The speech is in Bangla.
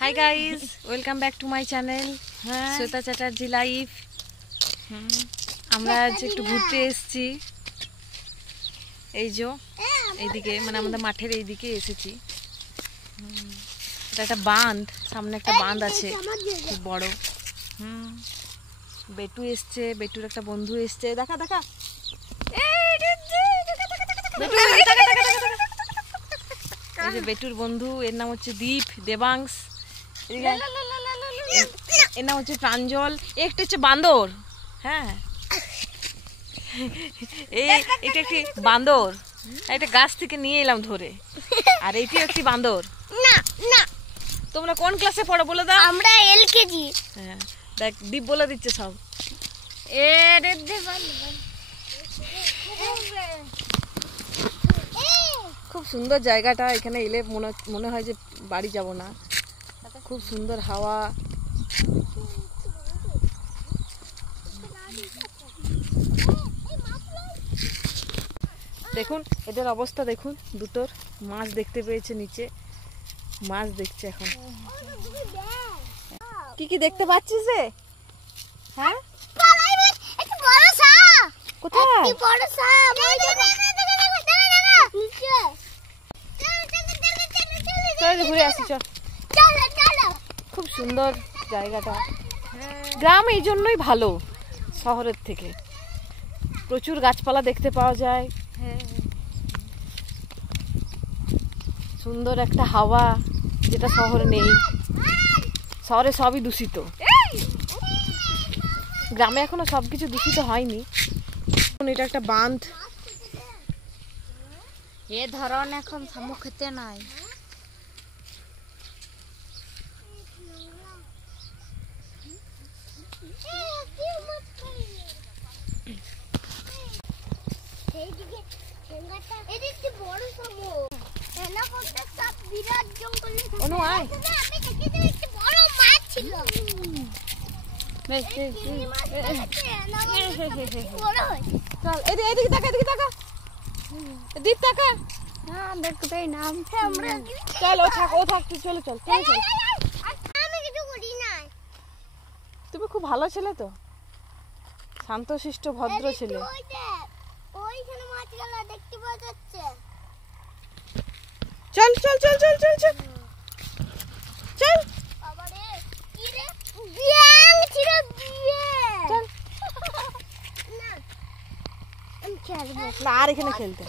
Hi guys, welcome back to my channel Shweta Chatterjee life. আমরা আজ একটু ঘুরতে এসেছি, এই যে এইদিকে, মানে আমাদের মাঠের এইদিকে এসেছি। এটা একটা বাঁধ, সামনে একটা বাঁধ আছে খুব বড়। বেটু এসছে, বেটুর একটা বন্ধু এসছে। দেখা দেখা এই যে বেটুর বন্ধু, এর নাম হচ্ছে দীপ, দেবাংশ, এর নাম হচ্ছে প্রাঞ্জল, একটা হচ্ছে বান্দর। হ্যাঁ, এটা একটি বান্দর, একটা গাছ থেকে নিয়ে এলাম ধরে। আর এইটি একটি বান্দর। না না, তোমরা কোন ক্লাসে পড়ো বলে দাও? আমরা এলকেজি। হ্যাঁ, দেখ দীপ বলে দিচ্ছে সব। খুব সুন্দর জায়গাটা, এখানে এলে মনে হয় যে বাড়ি যাব না। খুব সুন্দর হাওয়া। দেখুন এদের অবস্থা, দেখুন দুটোর মাছ দেখতে পেয়েছে, নিচে মাছ দেখছে এখন। কি কি দেখতে পাচ্ছিস রে? হ্যাঁ, কোথায়? চল ঘুরে আসি, চল। খুব সুন্দর জায়গাটা। গ্রাম এই জন্যই ভালো শহরের থেকে, প্রচুর গাছপালা দেখতে পাওয়া যায়, সুন্দর একটা হাওয়া যেটা শহরে নেই। শহরে সবই দূষিত, গ্রামে এখনো সবকিছু দূষিত হয়নি। এটা একটা বাঁধ। এ ধরন এখন সম্মুখতে নাই। এদিকে তাকা, এদিকে তাকা, দীপ তাকা। দেখতে নাম চল, ও থাক, ও থাক, চলো চল, চলো চল। তুমি খুব ভালো ছেলে তো, শান্তশিষ্ট ভদ্র ছেলে। চল চল চল চল চল চল চল। না, আর এখানে খেলতে